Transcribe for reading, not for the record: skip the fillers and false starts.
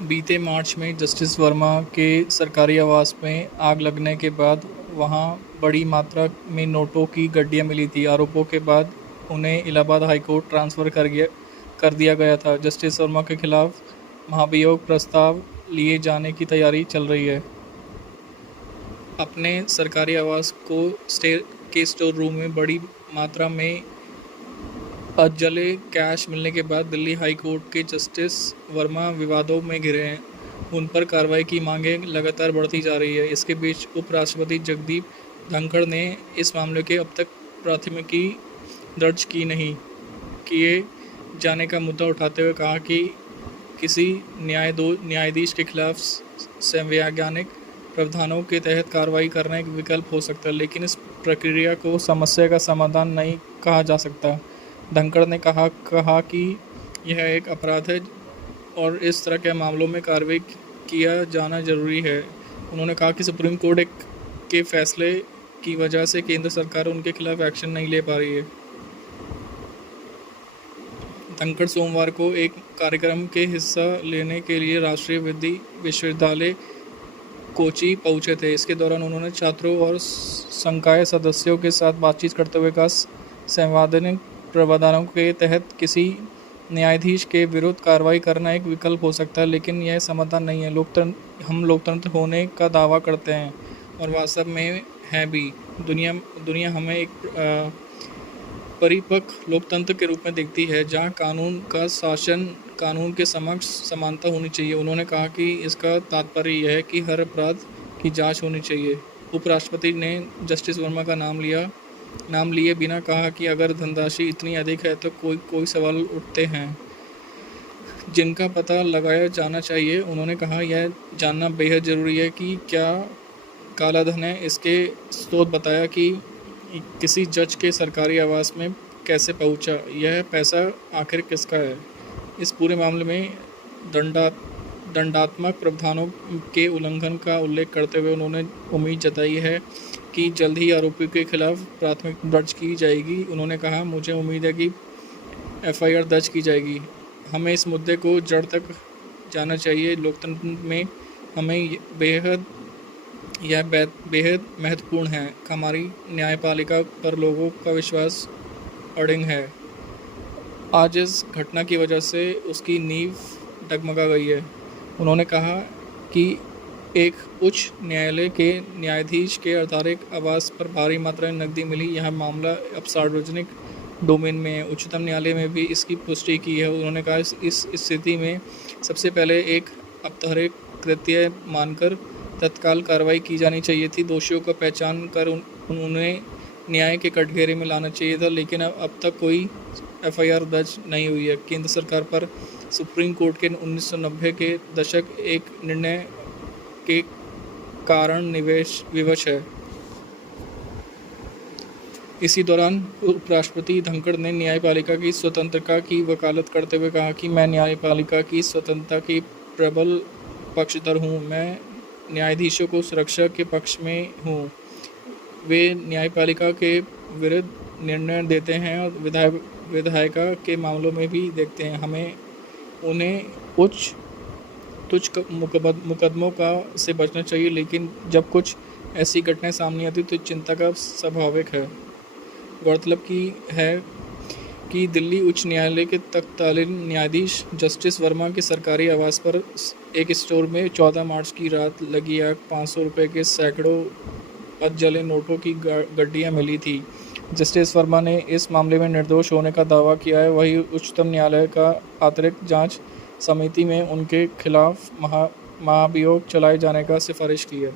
बीते मार्च में जस्टिस वर्मा के सरकारी आवास में आग लगने के बाद वहां बड़ी मात्रा में नोटों की गड्डियां मिली थी। आरोपों के बाद उन्हें इलाहाबाद हाई कोर्ट ट्रांसफ़र कर दिया गया था। जस्टिस वर्मा के खिलाफ महाभियोग प्रस्ताव लिए जाने की तैयारी चल रही है। अपने सरकारी आवास के स्टोर रूम में बड़ी मात्रा में अजले कैश मिलने के बाद दिल्ली हाई कोर्ट के जस्टिस वर्मा विवादों में घिरे हैं। उन पर कार्रवाई की मांगें लगातार बढ़ती जा रही है। इसके बीच उपराष्ट्रपति जगदीप धनखड़ ने इस मामले के अब तक प्राथमिकी दर्ज नहीं किए जाने का मुद्दा उठाते हुए कहा कि किसी न्यायाधीश के खिलाफ संवैधानिक प्रावधानों के तहत कार्रवाई करना एक विकल्प हो सकता है, लेकिन इस प्रक्रिया को समस्या का समाधान नहीं कहा जा सकता। धनखड़ ने कहा कि यह एक अपराध है और इस तरह के मामलों में कार्रवाई किया जाना जरूरी है। उन्होंने कहा कि सुप्रीम कोर्ट के फैसले की वजह से केंद्र सरकार उनके खिलाफ एक्शन नहीं ले पा रही है। धनखड़ सोमवार को एक कार्यक्रम के हिस्सा लेने के लिए राष्ट्रीय विश्वविद्यालय कोची पहुंचे थे। इसके दौरान उन्होंने छात्रों और संकाय सदस्यों के साथ बातचीत करते हुए कहा, संवैधानिक प्रावधानों के तहत किसी न्यायाधीश के विरुद्ध कार्रवाई करना एक विकल्प हो सकता है, लेकिन यह समाधान नहीं है। हम लोकतंत्र होने का दावा करते हैं और वास्तव में है भी। दुनिया हमें एक परिपक्व लोकतंत्र के रूप में देखती है, जहां कानून का शासन कानून के समक्ष समानता होनी चाहिए। उन्होंने कहा कि इसका तात्पर्य यह है कि हर अपराध की जांच होनी चाहिए। उपराष्ट्रपति ने जस्टिस वर्मा का नाम लिए बिना कहा कि अगर धनराशि इतनी अधिक है तो कोई सवाल उठते हैं जिनका पता लगाया जाना चाहिए। उन्होंने कहा, यह जानना बेहद ज़रूरी है कि क्या काला धन है। इसके स्रोत बताया कि किसी जज के सरकारी आवास में कैसे पहुंचा, यह पैसा आखिर किसका है। इस पूरे मामले में दंडात्मक प्रावधानों के उल्लंघन का उल्लेख करते हुए उन्होंने उम्मीद जताई है कि जल्द ही आरोपियों के खिलाफ प्राथमिकी दर्ज की जाएगी। उन्होंने कहा, मुझे उम्मीद है कि FIR दर्ज की जाएगी। हमें इस मुद्दे को जड़ तक जाना चाहिए। लोकतंत्र में यह बेहद महत्वपूर्ण है। हमारी न्यायपालिका पर लोगों का विश्वास अडिग है। आज इस घटना की वजह से उसकी नींव डगमगा गई है। उन्होंने कहा कि एक उच्च न्यायालय के न्यायाधीश के आधिकारिक आवास पर भारी मात्रा में नकदी मिली। यह मामला अब सार्वजनिक डोमेन में है। उच्चतम न्यायालय में भी इसकी पुष्टि की है। उन्होंने कहा, इस स्थिति में सबसे पहले एक अपराधिक कृत्य मानकर तत्काल कार्रवाई की जानी चाहिए थी। दोषियों को पहचान कर उन्हें न्याय के कटघरे में लाना चाहिए था, लेकिन अब तक कोई FIR दर्ज नहीं हुई है। केंद्र सरकार पर सुप्रीम कोर्ट के 1990 के दशक एक निर्णय के कारण विवश है। इसी दौरान उपराष्ट्रपति धनखड़ ने न्यायपालिका की स्वतंत्रता की वकालत करते हुए कहा कि मैं न्यायपालिका की स्वतंत्रता की प्रबल पक्षधर हूँ। मैं न्यायाधीशों को सुरक्षा के पक्ष में हूँ। वे न्यायपालिका के विरुद्ध निर्णय देते हैं और विधायिका के मामलों में भी देखते हैं। हमें उन्हें तुच्छ मुकदमों से बचना चाहिए, लेकिन जब कुछ ऐसी घटनाएं सामने आती तो चिंता का स्वाभाविक है। गौरतलब है कि दिल्ली उच्च न्यायालय के तत्कालीन न्यायाधीश जस्टिस वर्मा के सरकारी आवास पर एक स्टोर में 14 मार्च की रात लगी आग 500 रुपये के सैकड़ों अधजले नोटों की गड्डियां मिली थी। जस्टिस वर्मा ने इस मामले में निर्दोष होने का दावा किया है। वहीं उच्चतम न्यायालय का अतिरिक्त जांच समिति में उनके खिलाफ महाभियोग चलाए जाने का सिफारिश की है।